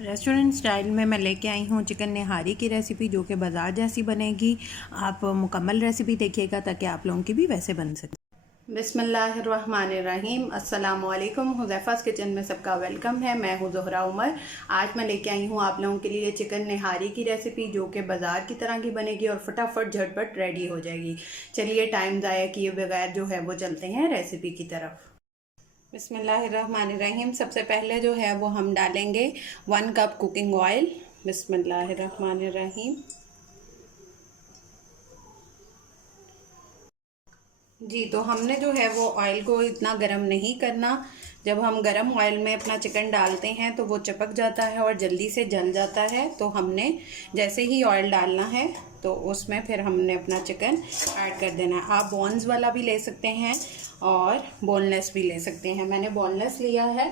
Restaurant style में मैं लेके आई हूँ चिकन निहारी की रेसिपी, जो कि बाज़ार जैसी बनेगी। आप मुकम्मल रेसिपी देखिएगा ताकि आप लोगों की भी वैसे बन सके। बिस्मिल्लाहिर्रहमानिर्रहीम, अस्सलाम वालेकुम। हुज़ैफ़ास किचन में सबका वेलकम है। मैं हूँ ज़ोहरा उमर। आज मैं लेके आई हूँ आप लोगों के लिए चिकन निहारी की रेसिपी, जो कि बाज़ार की तरह की बनेगी और फटाफट झटपट रेडी हो जाएगी। चलिए टाइम ज़ाया किए बगैर जो है वो चलते हैं रेसिपी की तरफ। बिस्मिल्लाहिर्रहमानिर्रहीम। सबसे पहले जो है वो हम डालेंगे 1 कप कुकिंग ऑयल। बिस्मिल्लाहिर्रहमानिर्रहीम। जी, तो हमने जो है वो ऑयल को इतना गरम नहीं करना। जब हम गरम ऑयल में अपना चिकन डालते हैं तो वो चिपक जाता है और जल्दी से जल जाता है। तो हमने जैसे ही ऑयल डालना है तो उसमें फिर हमने अपना चिकन ऐड कर देना है। आप बोन्स वाला भी ले सकते हैं और बोनलेस भी ले सकते हैं। मैंने बोनलेस लिया है